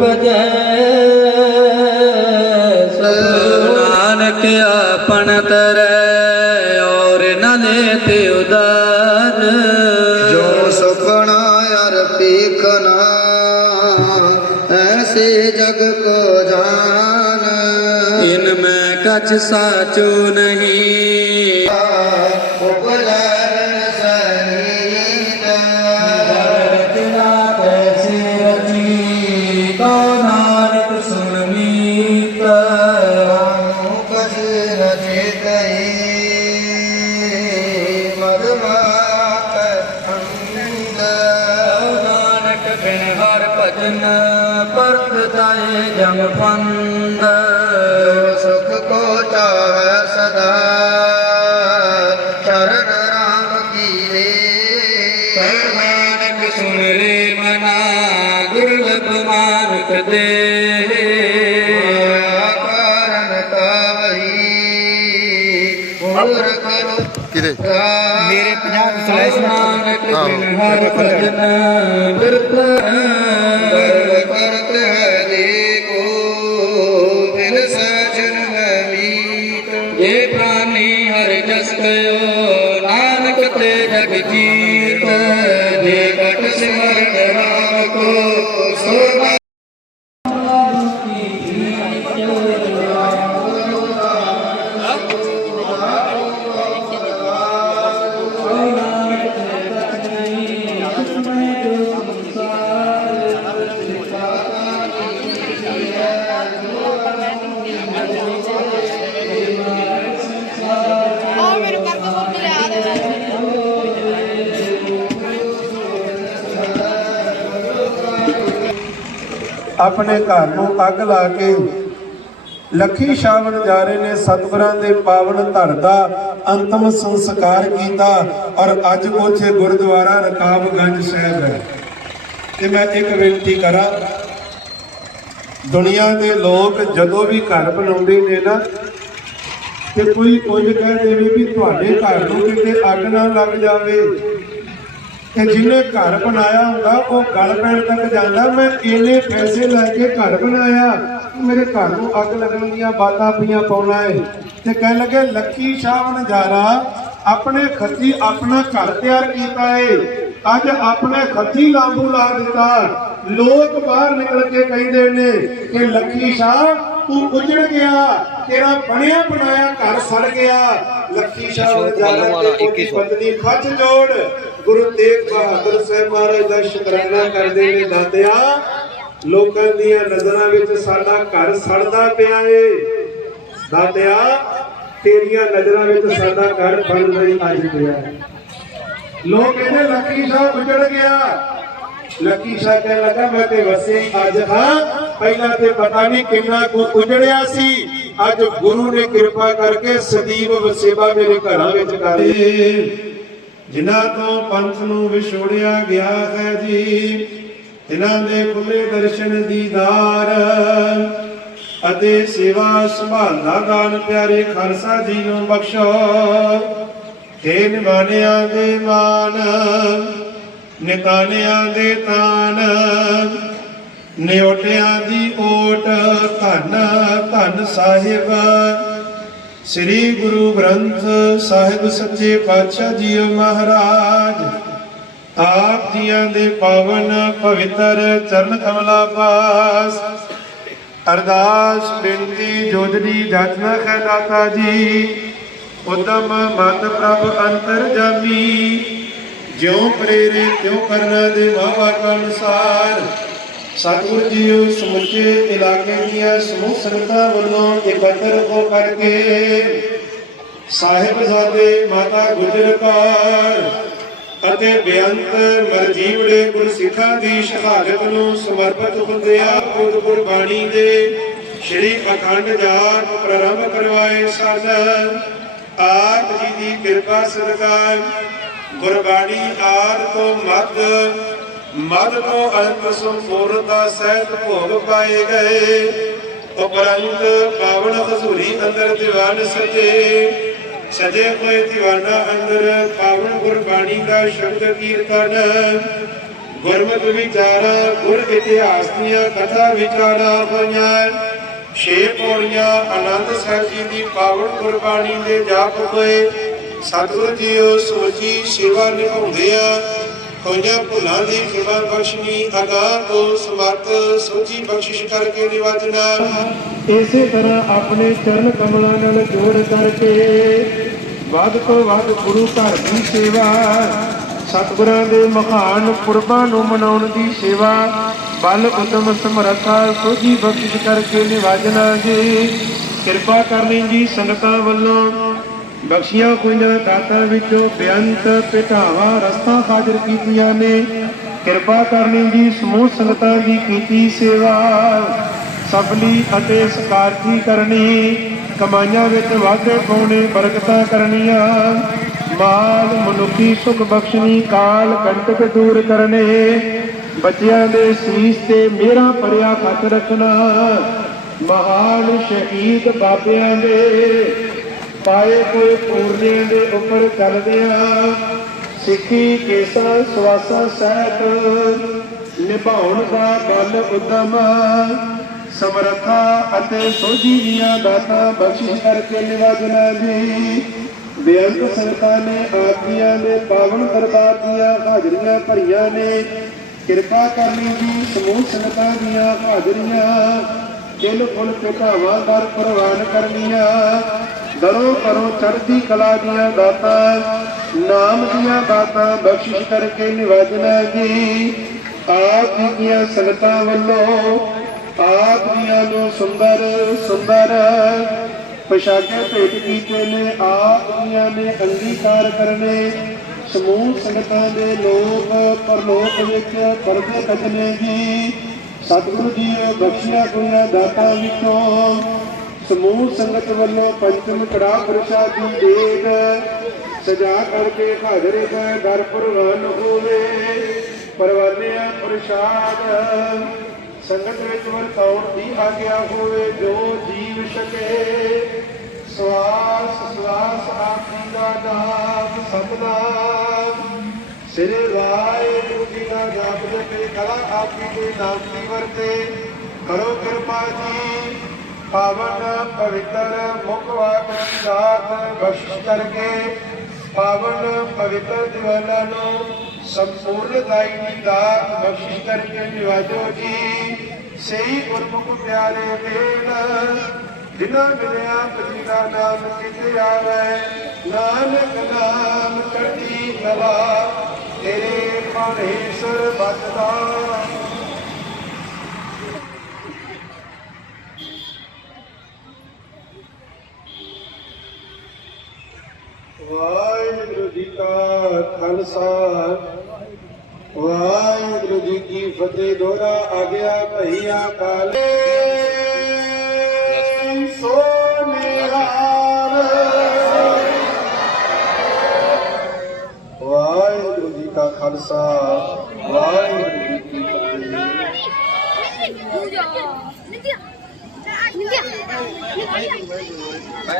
ਭਜੈ ਸਭ ਨਾਨਕ ਆਪਣ ਤਰੈ ਔਰ ਨ ਲੈਤੇ ਉਦਾਰ ਜੋ ਸੁਪਨਾ ਅਰ ਪੀਖਨਾ ਐਸੇ ਜਗ ਕੋ ਜਾਨ। ਇਨ ਮੈਂ ਕਛ ਸਾਚੂ ਨਹੀਂ। ਉਪਲਰਨ ਪਰਤ ਜਾਏ ਜਮ ਜੋ ਸੁਖ ਕੋ ਚਾਹੈ ਸਦਾ। ਚਰਨ ਰਾਮ ਕੀ ਰੇ ਨਾਨਕ ਸੁਣ ਰੇ ਮਨਾ ਗੁਰਲਬ ਮਾਨਕ ਦੇ। ਕਿਹਦੇ? ਮੇਰੇ 50 ਸਲੈਸ਼ ਹਰ ਭਜਨ ਬਿਰਤ ਕਰਤ ਹੈ ਦੇਖੋ ਬਿਨ ਸਜਨ ਮੀਤ ਜੇ ਪ੍ਰਾਨੀ ਹਰਿ ਜਸ ਕਯੋ ਨਾਨਕ ਤੇ ਜਗ ਜੀਤ। ਆਪਣੇ ਘਰ ਨੂੰ ਅੱਗ ਲਾ ਕੇ ਲੱਖੀ ਸ਼ਾਵਨ ਜਾਰੇ ਨੇ। ਸਤਿਗੁਰਾਂ ਦੇ ਪਾਵਨ ਧੜ ਦਾ ਅੰਤਮ ਸੰਸਕਾਰ ਕੀਤਾ ਔਰ ਅੱਜ ਉੱਥੇ ਗੁਰਦੁਆਰਾ ਰਕਾਬਗੰਜ ਸਾਹਿਬ ਹੈ। ਤੇ ਮੈਂ ਇੱਕ ਬੇਨਤੀ ਕਰਾਂ, ਦੁਨੀਆ ਦੇ ਲੋਕ ਜਦੋਂ ਵੀ ਘਰ ਬਣਾਉਂਦੇ ਨੇ ਨਾ, ਤੇ ਕੋਈ ਕੁਝ ਕਹਿ ਦੇਵੇ ਵੀ ਤੁਹਾਡੇ ਘਰ ਨੂੰ ਕਿਤੇ ਅੱਗ ਨਾ ਲੱਗ ਜਾਵੇ। ਤੇ ਜਿਹਨੇ ਘਰ ਬਣਾਇਆ ਹੁੰਦਾ ਉਹ ਗਲ ਪੈਣ ਤੱਕ ਜਾਂਦਾ। ਮੈਂ ਇੰਨੇ ਪੈਸੇ ਲੈ ਕੇ ਘਰ ਬਣਾਇਆ ਮੇਰੇ ਘਰ ਨੂੰ ਅੱਗ ਲੱਗਣ ਦੀਆਂ ਬਾਤਾਂ ਪਈਆਂ ਪਾਉਣਾ ਏ। ਤੇ ਕਹਿਣ ਲੱਗੇ ਲੱਖੀ ਸ਼ਾਹ ਨਜ਼ਾਰਾ ਆਪਣੇ ਖੱਤੀ ਆਪਣਾ ਘਰ ਤਿਆਰ ਕੀਤਾ ਏ। ਅੱਜ ਆਪਣੇ ਖੱਤੀ ਲਾਂਬੂ ਲਾ ਦਿੱਤਾ। ਲੋਕ ਬਾਹਰ ਨਿਕਲ ਕੇ ਕਹਿੰਦੇ ਨੇ ਕਿ ਲੱਖੀ ਸ਼ਾਹ ਤੂੰ ਉਜੜ ਗਿਆ। ਤੇਰਾ ਬਣਿਆ ਬਣਾਇਆ ਘਰ ਸੜ ਗਿਆ। ਲੱਖੀ ਸ਼ਾਹ ਨਜ਼ਾਰਾ ਤੇ ਪਤਨੀ ਖੱਚ ਜੋੜ। ਗੁਰੂ ਤੇਗ ਬਹਾਦਰ ਸਾਹਿਬ ਮਹਾਰਾਜ ਦਾ ਸ਼ੁਕਰਾਨਾ ਕਰਦੇ ਨੇ ਦਾਤਿਆ, ਲੋਕਾਂ ਦੀਆਂ ਨਜ਼ਰਾਂ ਵਿੱਚ ਸਾਡਾ ਘਰ ਸੜਦਾ ਪਿਆ ਏ। ਦਾਤਿਆ, ਤੇਰੀਆਂ ਨਜ਼ਰਾਂ ਵਿੱਚ ਸਾਡਾ ਘਰ ਬਣ ਰਹੀ ਅੱਜ ਪਿਆ ਲੋਕ ਕਹਿੰਦੇ, ਲੱਕੀ ਸਾਹਿਬ ਉਜੜ ਗਿਆ। ਲੱਕੀ ਸਾਹਿਬ ਕਹਿਣ ਲੱਗਾ, ਮੈਂ ਤੇ ਵਸੇ ਅੱਜ ਹਾਂ ਪਹਿਲਾਂ ਤੇ ਪਤਾ ਨਹੀਂ ਕਿੰਨਾ ਕੁ ਉਜੜਿਆ ਸੀ। ਅੱਜ ਗੁਰੂ ਨੇ ਕਿਰਪਾ ਕਰਕੇ ਸਦੀਵ ਵਸੇਬਾ ਮੇਰੇ ਘਰਾਂ ਵਿੱਚ ਕਰ ਜਿਨ੍ਹਾਂ ਤੋਂ ਪੰਥ ਨੂੰ ਵਿਛੋੜਿਆ ਗਿਆ ਹੈ ਜੀ ਤਿਨਾਂ ਦੇ ਖੁੱਲੇ ਦਰਸ਼ਨ ਦੀਦਾਰ ਅਤੇ ਸੇਵਾ ਸੰਭਾਲ ਦਾਨ, ਪਿਆਰੇ ਖਾਲਸਾ ਜੀ ਨੂੰ ਬਖਸ਼ੋ। हे ਨਿਵਾਨਿਆਂ ਦੇ ਮਾਨ ਨਿਤਾਨਿਆਂ ਦੇ ਤਾਨ ਨਿਉਟਿਆਂ ਦੀ ਓਟ, ਧੰਨ ਧੰਨ ਸਾਹਿਬ। ਸ੍ਰੀ ਗੁਰੂ ਗ੍ਰੰਥ ਸਾਹਿਬ ਸੱਚੇ ਪਾਤਸ਼ਾਹ ਜੀ ਮਹਾਰਾਜ, ਆਪ ਜੀਆਂ ਦੇ ਪਾਵਨ ਪਵਿੱਤਰ ਚਰਨ ਕਮਲਾ ਪਾਸ। ਅਰਦਾਸ, ਬੇਨਤੀ ਜੋਦੜੀ ਜਾਚਨਾ ਹੈ ਦਾਤਾ ਜੀ ਉਦਮ ਮਤ ਪ੍ਰਭ ਅੰਤਰ ਜਿਉ ਪ੍ਰੇਰੇ ਤਿਉ ਕਰਨਾ ਦੇ ਵਾਕ ਅਨੁਸਾਰ ਸਤਿਗੁਰ ਜੀਓ ਸਮੁੱਚੇ ਇਲਾਕੇ ਦੀਆਂ ਸਮੂਹ ਸੰਗਤਾਂ ਵੱਲੋਂ ਇਕੱਤਰ ਹੋ ਕਰਕੇ ਸਾਹਿਬਜ਼ਾਦੇ ਮਾਤਾ ਗੁਜਰ ਕੌਰ ਅਤੇ ਬੇਅੰਤ ਮਰਜੀਵੜੇ ਗੁਰਸਿੱਖਾਂ ਦੀ ਸ਼ਹਾਦਤ ਨੂੰ ਸਮਰਪਿਤ ਹੁੰਦਿਆਂ ਗੁਰ ਗੁਰਬਾਣੀ ਦੇ ਸ਼੍ਰੀ ਅਖੰਡ ਜਾਪ ਪ੍ਰਾਰੰਭ ਕਰਵਾਏ ਸਨ। ਆਪ ਜੀ ਦੀ ਕਿਰਪਾ ਸਰਕਾਰ ਗੁਰਬਾਣੀ ਆਦ ਤੋਂ ਮੱਧ ਮਦ ਤੋਂ ਅੰਤ ਸੰਪੂਰਨਤਾ ਸਹਿਤ ਭੋਗ ਪਾਏ ਗਏ। ਉਪਰੰਤ ਪਾਵਨ ਹਜ਼ੂਰੀ ਅੰਦਰ ਦੀਵਾਨ ਸਜੇ। ਸਜੇ ਹੋਏ ਦੀਵਾਨਾ ਅੰਦਰ ਪਾਵਨ ਗੁਰਬਾਣੀ ਦਾ ਸ਼ਬਦ ਕੀਰਤਨ। ਗੁਰਮਤਿ ਵਿਚਾਰਾਂ, ਗੁਰ ਇਤਿਹਾਸ ਦੀਆਂ ਕਥਾ ਵਿਚਾਰਾਂ ਹੋਈਆਂ। ਛੇ ਪੌੜੀਆਂ ਆਨੰਦ ਸਾਹਿਬ ਜੀ ਦੀ ਪਾਵਨ ਗੁਰਬਾਣੀ ਦੇ ਜਾਪ ਹੋਏ। ਸਤਿਗੁਰ ਜੀਓ ਸੋਜੀ ਸੇਵਾ ਨਿਭਾਉਂਦੇ ਆ। ਹੋਈਆਂ ਭੁੱਲਾਂ ਦੀ ਖਿਮਾ ਬਖਸ਼ਣੀ ਅਗਾ ਤੋਂ ਸਮਰਥ ਸੋਜੀ ਬਖਸ਼ਿਸ਼ ਕਰਕੇ ਨਿਵਾਜਣਾ। ਇਸੇ ਤਰ੍ਹਾਂ ਆਪਣੇ ਚਰਨ ਕਮਲਾਂ ਨਾਲ ਜੋੜ ਕਰਕੇ ਵੱਧ ਤੋਂ ਵੱਧ ਗੁਰੂ ਘਰ ਦੀ ਸੇਵਾ, ਸਤਿਗੁਰਾਂ ਦੇ ਮਹਾਨ ਪੁਰਬਾਂ ਨੂੰ ਮਨਾਉਣ ਦੀ ਸੇਵਾ, ਬਲ ਉਦਮ ਸਮਰੱਥਾ ਸੋਝੀ ਬਖਸ਼ਿਸ਼ ਕਰਕੇ ਨਿਵਾਜਣਾ ਜੀ। ਕਿਰਪਾ ਕਰਨੀ ਜੀ ਸੰਗਤਾਂ ਵੱਲੋਂ। ਬਖਸ਼ੀਆਂ ਹੋਈਆਂ ਦਾਤਾਂ ਵਿੱਚੋਂ ਬੇਅੰਤ ਪਿਠਾਵਾਂ ਰਸਤਾ ਹਾਜ਼ਰ ਕੀਤੀਆਂ ਨੇ। ਕਿਰਪਾ ਕਰਨੀ ਜੀ, ਸਮੂਹ ਸੰਗਤਾਂ ਦੀ ਕੀਤੀ ਸੇਵਾ। ਸਫਲੀ ਅਤੇ ਸਕਾਰਤੀ ਕਰਨੀ, ਕਮਾਈਆਂ ਵਿੱਚ ਵਾਧੇ ਪਾਉਣੇ, ਬਰਕਤਾਂ ਕਰਨੀਆਂ। ਮਾਲ, ਮਨੁੱਖੀ ਸੁਖ ਬਖਸ਼ਣੀ, ਕਾਲ ਕੰਟਕ ਦੂਰ ਕਰਨੇ। ਬੱਚਿਆਂ ਦੇ ਸੀਸ ਤੇ ਮੇਰਾ ਭਰਿਆ ਖੱਤ ਰੱਖਣਾ। ਮਹਾਨ ਸ਼ਹੀਦ ਬਾਬਿਆਂ ਦੇ ਪਾਏ ਕੋਈ ਪੂਰਨਿਆਂ ਦੇ ਉੱਪਰ ਚੱਲਦਿਆਂ ਸਿੱਖੀ ਕੇਸਾ ਸਵਾਸਾ ਸਹਿਤ ਨਿਭਾਉਣ ਦਾ ਬਲ ਉਦਮ ਸਮਰੱਥਾ ਅਤੇ ਸੋਝੀ ਦੀਆਂ ਦਾਤਾਂ ਬਖਸ਼ਿਸ਼ ਕਰਕੇ ਨਿਵਾਜਣਾ ਜੀ। ਬੇਅੰਤ ਸੰਗਤਾਂ ਨੇ ਆਤਮੀਆਂ ਦੇ ਪਾਵਨ ਦਰਬਾਰ ਦੀਆਂ ਹਾਜ਼ਰੀਆਂ ਭਰੀਆਂ ਨੇ। ਕਿਰਪਾ ਕਰਨੀ ਜੀ ਸਮੂਹ ਸੰਗਤਾਂ ਦੀਆਂ ਹਾਜ਼ਰੀਆਂ। ਦਿਲ ਫੁੱਲ ਪਿਕਾਵਾਂ ਦਰ ਪ੍ਰਵਾਨ ਕਰਨੀਆਂ। ਦਰੋਂ ਕਰੋ ਚੜ੍ਹਦੀ ਕਲਾ ਦੀਆਂ ਦਾਤਾਂ, ਨਾਮ ਦੀਆਂ ਦਾਤਾਂ ਬਖਸ਼ਿਸ਼ ਕਰਕੇ ਨਿਵਾਜਣਾ ਜੀ। ਆਪ ਜੀ ਦੀਆਂ ਸੰਗਤਾਂ ਵੱਲੋਂ, ਆਪ ਜੀਆਂ ਨੂੰ ਸੁੰਦਰ ਸੁੰਦਰ ਪੋਸ਼ਾਕੇ ਭੇਟ ਕੀਤੇ ਨੇ, ਆਪ ਜੀਆਂ ਨੇ ਅੰਗੀਕਾਰ ਕਰਨੇ। ਸਮੂਹ ਸੰਗਤਾਂ ਦੇ ਲੋਕ, ਪਰਲੋਕ ਵਿੱਚ ਪਰਦੇ ਕੱਢਨੇ ਜੀ। ਸਤਿਗੁਰੂ ਜੀ ਨੇ ਬਖਸ਼ਿਆ ਹੋਈਆਂ ਦਾਤਾਂ ਵਿੱਚੋਂ ਸਮੂਹ ਸੰਗਤ ਵੱਲੋਂ ਪੰਚਮ ਕੜਾ ਪ੍ਰਸ਼ਾਦ ਦੀ ਦੇਗ ਸਜਾ ਕਰਕੇ ਹਾਜ਼ਰੇ ਦਾ ਦਰ ਪ੍ਰਵਾਨ ਹੋਵੇ। ਪਰਵਾਨਿਆ ਪ੍ਰਸ਼ਾਦ, ਸੰਗਤ ਵਿੱਚ ਵਰਤਾਉਣ ਦੀ ਆਗਿਆ ਹੋਵੇ, ਜੋ ਜੀਵ ਸਕੇ ਸਵਾਸ ਸਵਾਸ ਆਪੀ ਦਾ ਨਾਮ ਸਤਨਾਮ। ਸ੍ਰੀ ਵਾਹਿਗੁਰੂ ਜੀ ਦਾ ਜਾਪ ਜਪੇ, ਕਲਾ ਆਪੀ ਦੇ ਨਾਮ ਦੀ ਵਰਤੇ। ਕਰੋ ਕਿਰਪਾ ਜੀ। ਪਾਵਨ ਪਵਿੱਤਰ ਮੁਖਵਾ ਦੀ ਕਰਕੇ ਪਾਵਨ ਪਵਿੱਤਰ ਦਿਵਾਲਾ ਨੂੰ ਸੰਪੂਰਨ ਦਾਈ ਦੀ ਦਾਤ ਬਖਸ਼ਿਸ਼ ਕਰਕੇ ਨਿਵਾਜੋ ਜੀ। ਸਹੀ ਗੁਰਮੁਖ ਪਿਆਰੇ ਦੇਣ ਜਿਨ੍ਹਾਂ ਮਿਲਿਆ ਪਤੀਨਾ ਨਾਮ ਕਿਤੇ ਆਵੇ, ਨਾਨਕ ਨਾਮ ਚੜ੍ਹਦੀ ਕਲਾ, ਤੇਰੇ ਮਹੇਸ਼ਰ ਬਚਦਾ ਵਾਹਿਗੁਰੂ ਜੀ ਕਾ ਖਾਲਸਾ ਵਾਹਿਗੁਰੂ ਜੀ ਕੀ ਫਤਿਹ ਦੋਰਾ ਆ ਗਿਆ ਭਈਆ ਕਾਲੇ ਸੋ ਨਿਹਾਲ ਵਾਹਿਗੁਰੂ ਜੀ ਕਾ ਖਾਲਸਾ ਵਾਹਿਗੁਰੂ ਜੀ ਕੀ ਫਤਿਹ ਨਿਤਿਆ ਨਿਤਿਆ ਨਿਤਿਆ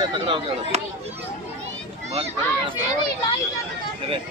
ਤਗੜਾ ਹੋ ਗਿਆ Evet.